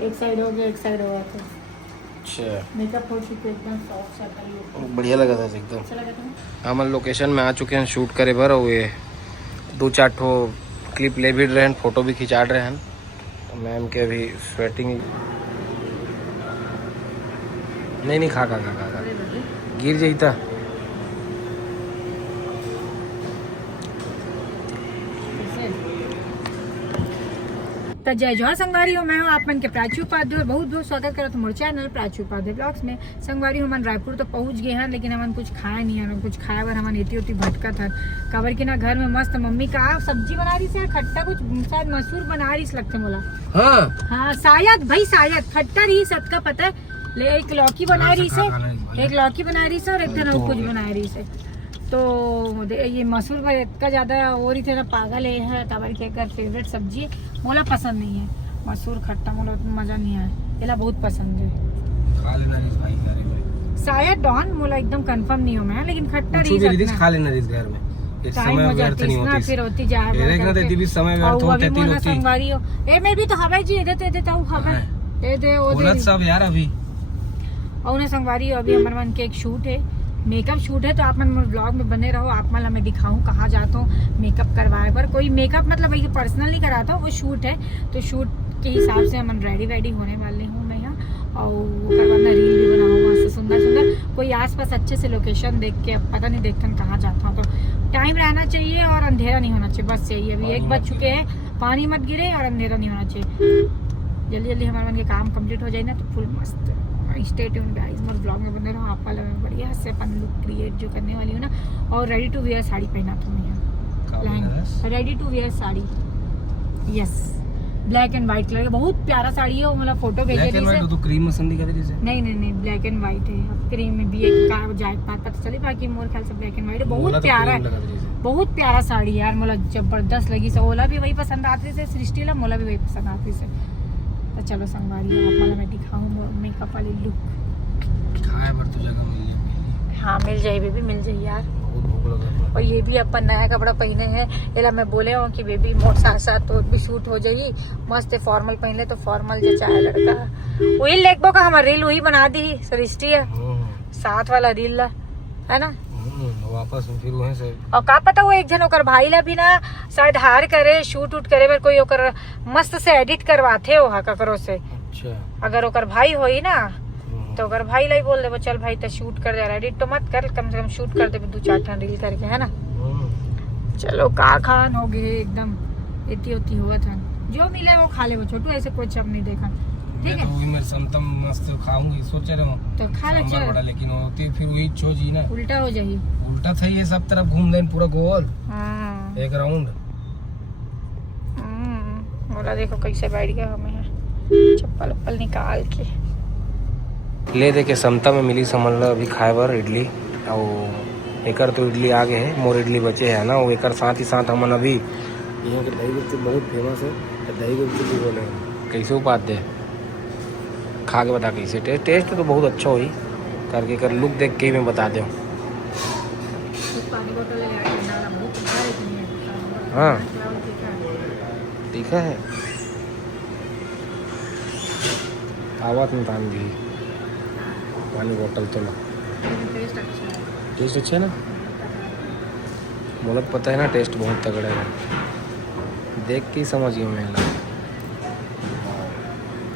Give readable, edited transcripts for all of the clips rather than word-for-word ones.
एक साइड हो गया, एक साइड हो गया था। अच्छा, मेकअप हो चुके एकदम सॉफ्ट सा बढ़िया लगा था एकदम। अच्छा लगा था। हम लोकेशन में आ चुके हैं, शूट करे भर हुए 2-4 ठो क्लिप ले भी रहे हैं, फोटो भी खिंचा रहे हैं। तो मैम के अभी स्वेटिंग नहीं खा गिर जाता। तो जय जोहर संगवारी हो, मैं हूँ आप मन के प्राची उपाध्याय और बहुत बहुत स्वागत करो तुम्हारे चैनल प्राची उपाध्याय ब्लॉग्स में। संगवारी हम रायपुर तो पहुँच गए हैं, लेकिन हमन कुछ खाए नहीं है। कुछ खाए बर हमन एती उती भटका था काबर के ना घर में मस्त मम्मी का सब्जी बना रही से, खट्टा कुछ शायद मसूर बना रही लगते मोला। हाँ शायद भाई, शायद खट्टा रही सबका पता है। ले एक लौकी बना रही से, एक लौकी बना रही से और एक दिन कुछ बना रही से। तो ये मसूर पर इतना ज़्यादा और ही थे ना पागल है काबर के कर फेवरेट सब्जी है। मोला पसंद नहीं है मसूर खट्टा, मोला मज़ा नहीं आया, ये बहुत पसंद है। खा लेना इस भाई घर में शायद डॉन मोला एकदम कंफर्म नहीं हो मैं, लेकिन खट्टा रही सकता खा लेना इस घर में। टाइम हो जाती है ना, फिर होती जाए एक ना देती भी समय व्यर्थ होते तीन होती संगवारी हो। ए मैं भी तो हवाई जी दे देता हूं, हवाई दे ओ दे सब यार। अभी और ना संगवारी अभी हमारे मन के एक शूट है, मेकअप शूट है। तो आप मन ब्लॉग में बने रहो, आप मन हमें दिखाऊं कहाँ जाता हूँ मेकअप करवाए पर। कोई मेकअप मतलब वही पर्सनल नहीं कराता, वो शूट है। तो शूट के हिसाब से हम रेडी होने वाले हूँ मैं यहाँ, और वो करवाना रील भी बनाऊँ मस्त सुंदर सुंदर। कोई आसपास अच्छे से लोकेशन देख के, अब पता नहीं देखते कहाँ जाता हूँ। तो टाइम रहना चाहिए और अंधेरा नहीं होना चाहिए, बस यही। अभी 1 बज चुके हैं, पानी मत गिरे और अंधेरा नहीं होना चाहिए। जल्दी जल्दी हमारे मन के काम कंप्लीट हो जाए ना, तो फुल मस्त स्टे ट्यून्ड गाइस, मोर ब्लॉग में बने रहो। आप वाला में बढ़िया से अपन लुक क्रिएट जो करने वाली हूँ ना। और रेडी टू वेयर साड़ी पहना था मैं, ready to wear sari, yes black and white colour, बहुत प्यारा साड़ी है वो। मतलब फोटो भेजे थे तो क्रीम मसंदी कर दी नहीं ब्लैक एंड व्हाइट है। अब क्रीम में भी एक का जाए पता चले, बाकी मोर ख्याल से ब्लैक एंड व्हाइट है। बहुत प्यारा है, बहुत प्यारा साड़ी यार, मोला जबरदस्त लगी से। ओला भी वही पसंद आती से, सृष्टि ला मोला भी वही पसंद आती से। तो चलो संगवारी आप वाला मैं दिखाऊँ मेकअप वाली लुक। खाए पर तो जगह मिल जाएगी। हाँ मिल जाए बेबी, मिल जाए यार। बहुत भूख लगा। और ये भी अपन नया कपड़ा पहने हैं, एला मैं बोले हूँ कि बेबी मोर साथ साथ तो भी शूट हो जाई मस्त। फॉर्मल पहन ले तो फॉर्मल जो चाहे लड़का वही लेगबो का हमारा रील वही बना दी सृष्टि है, साथ वाला रील ला है ना। वापस फिर वहीं से। और का पता वो एक जन ओकर भाई ला भी ना शायद हार करे शूट उट करे बर, कोई ओकर मस्त से एडिट करवाते हो हा ककरो से। अच्छा अगर ओकर भाई होई ना तो अगर भाई लाई बोल दे चल भाई तो शूट कर दे, एडिट तो मत कर, कम से कम शूट कर दे 2-4 ठन रील करके, है ना। चलो का खान हो गए एकदम इतनी होती हुआ था, जो मिले वो खा ले वो छोटू, ऐसे कुछ अब नहीं देखा। ठीक है तो वही मैं समतम मस्त खाऊंगी सोच रहा हूँ, तो खा ले चल, बड़ा लेकिन होती फिर वही चोज ही ना उल्टा हो जाइए। उल्टा था ये, सब तरफ घूम लें पूरा गोल हाँ एक राउंड। बोला देखो कैसे बैठ गया हमें, चप्पल उप्पल निकाल के ले दे के समता में मिली समझ लो अभी खाए बर इडली। और एकर तो इडली आगे है, मोर इडली बचे है ना। वो एकर साथ ही साथ हमन अभी यहाँ के दही गुप्ती बहुत फेमस है, तो दही गुप्ती भी बोले कैसे उपाध्याय खा के बता कैसे टेस्ट तो बहुत अच्छा हुई करके कर लुक देख के ही मैं बता दूँ। हाँ तीखा है, आवाज में पानी भी पानी बोतल तो ला। टेस्ट अच्छा है ना, मुझे पता है ना टेस्ट बहुत तगड़ा है, देख के ही समझिए। मैं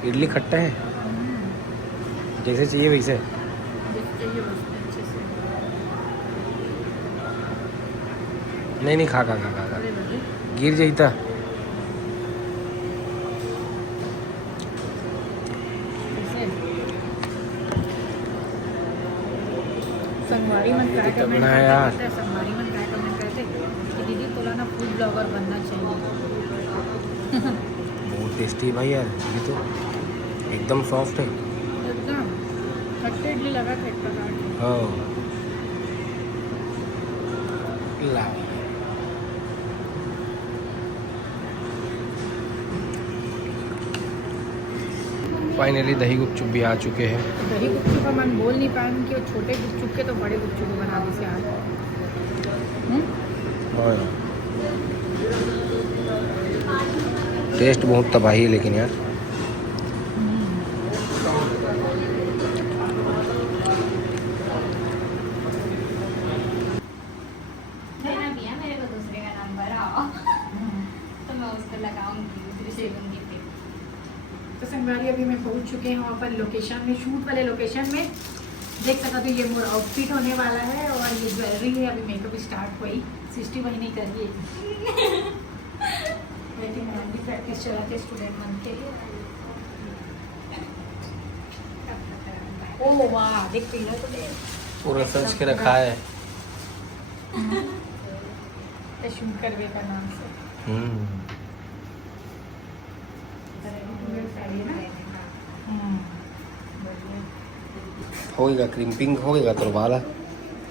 इडली खट्टा है जैसे चाहिए वैसे। नहीं खा गिर जाता। संगवारी मन ट्राई करना है यार, संगवारी मन ट्राई करना कहते कि दीदी तोला ना फूड ब्लॉगर बनना चाहिए। बहुत टेस्टी है भाई यार, ये तो एकदम सॉफ्ट है, एकदम खट्टे इडली लगा था एक प्रकार की। हाँ ला फाइनली दही गुपचुप भी आ चुके हैं। दही गुपचुप का मन बोल नहीं पाएंगे कि वो छोटे गुपचुप के तो बड़े गुपचुप को बना दी से आज। टेस्ट बहुत तबाही है लेकिन यार तो संगवारी अभी मैं पहुंच चुके हैं वहाँ पर लोकेशन में, शूट वाले लोकेशन में। देख सकते हो तो ये मोर आउटफिट होने वाला है और ये ज्वेलरी है। अभी मेकअप स्टार्ट हुई, 60 महीने कर रही है। प्रैक्टिस चलाते स्टूडेंट बन के। ओह वाह, देख पीला तो दे पूरा सच के रखा है। शूट करवे का नाम से होएगा क्रिम्पिंग होएगा करवाला।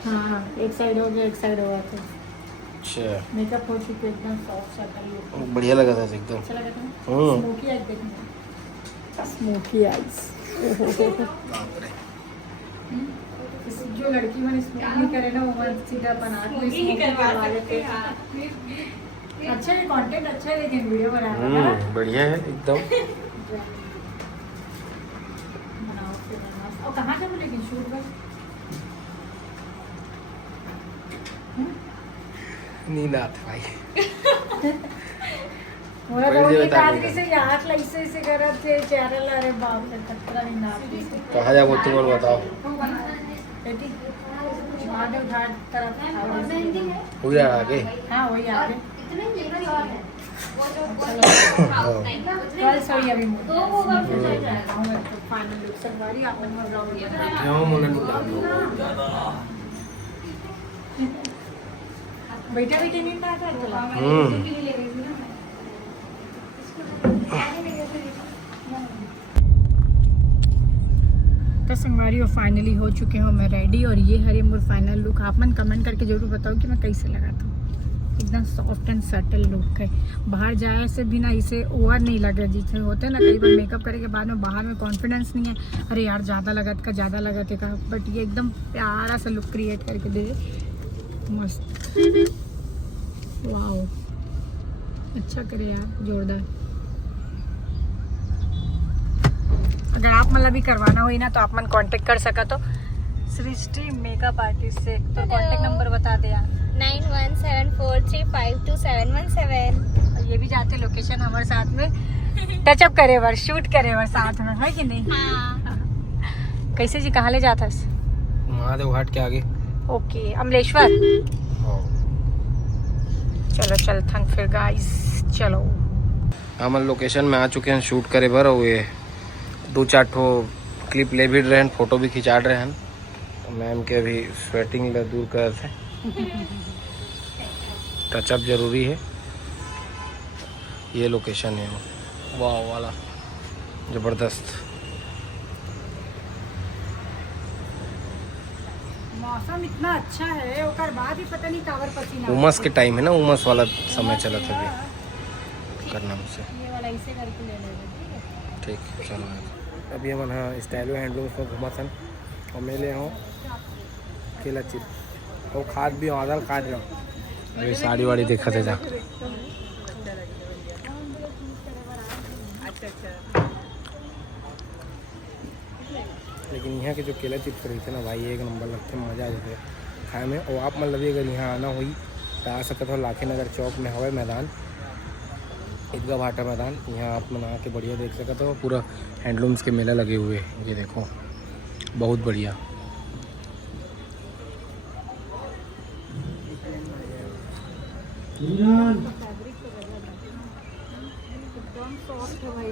हाँ, एक साइड हो गया, एक साइड हो गया। तो अच्छा, मेकअप हो चुके एकदम सॉफ्ट सटल। बढ़िया लगा था एकदम। अच्छा लगा था। हम्म। स्मोकी आइज देखना, स्मोकी आइज। जो लड़की मैंने स्मोक नहीं करे ना वो मन सीधा बना के स्मोकी करवा लेते हैं। अच्छा है, कंटेंट अच्छा है, लेकिन वीडियो बनाना बढ़िया है एकदम। बनाओ फिर बनाओ। और कहाँ जाओ लेकिन शूट पर? नींद आती भाई। मोरा तो ये ताजगी से याद लग से करत थे चेहरा ला रे बाप रे खतरा नहीं ना। कहाँ जाओ तुम और बताओ। बेटी महादेव घाट तरफ हो गया आगे। हाँ वही आगे। कल सोई अभी फाइनल लुक संगवारी आप मन ब्लॉग बैठा बैठे नींद आता है। तो संगवारी और फाइनली हो चुके हो मैं रेडी। और ये हरी मोर फाइनल लुक। आप मन कमेंट करके जरूर बताओ कि मैं कैसे लगा था। एकदम सॉफ्ट एंड सटल लुक है। बाहर जाए से भी ना इसे ओवर नहीं लगे। जिसे होते हैं ना कई बार मेकअप करने के बाद में बाहर में कॉन्फिडेंस नहीं है, अरे यार ज़्यादा लगत का, बट ये एकदम प्यारा सा लुक क्रिएट करके दे। मस्त, वाओ, अच्छा करे यार, जोरदार। अगर आप मतलब भी करवाना हुई ना तो आप मन कांटेक्ट कर सका तो सृष्टि मेकअप आर्टिस्ट से। तो कांटेक्ट नंबर बता दे यार। 9174352717। और ये भी जाते लोकेशन हमारे साथ में टचअप करे वर, शूट करे वर साथ में, है कि नहीं? हाँ। कैसे जी, कहाँ ले जाता है? महादेव घाट के आगे। ओके, अमलेश्वर। चलो चलथन फिर गाइस, चलो। हम लोकेशन में आ चुके हैं शूट करे बर। और ये 2-4 ठो क्लिप ले भी रहे हैं, फोटो भी खिंचा रहे हैं। तो मैम के अभी स्वेटिंग दूर कर थे। टचअप जरूरी है। ये लोकेशन है वाह वाला, जबरदस्त। मौसम इतना अच्छा है, ओकर बाद ही पता नहीं कावर पसीना। उमस के टाइम है ना, उमस वाला समय चला था अभी करना मुझसे। ये वाला इसे करके ले ले। ठीक, चलो। अभी हम स्टाइलो हैंडलूम्स में घुमा था और मैं ले आऊँ केला चिप और खाद भी आदल खाद रहा हूँ। अभी साड़ी वाड़ी देखा थे जा। लेकिन यहाँ के जो केला चिप्स रही थे ना भाई, एक नंबर लगते, मज़ा आ जाते खाए में। और आप मतलब अगर यहाँ आना हुई तो आ सकते हो। लाखी नगर चौक में हवाई मैदान, ईदगाह भाटा मैदान, यहाँ आप मना के बढ़िया देख सकते हो। पूरा हैंडलूम्स के मेला लगे हुए हैं, ये देखो, बहुत बढ़िया। एकदम सॉफ्ट है भाई।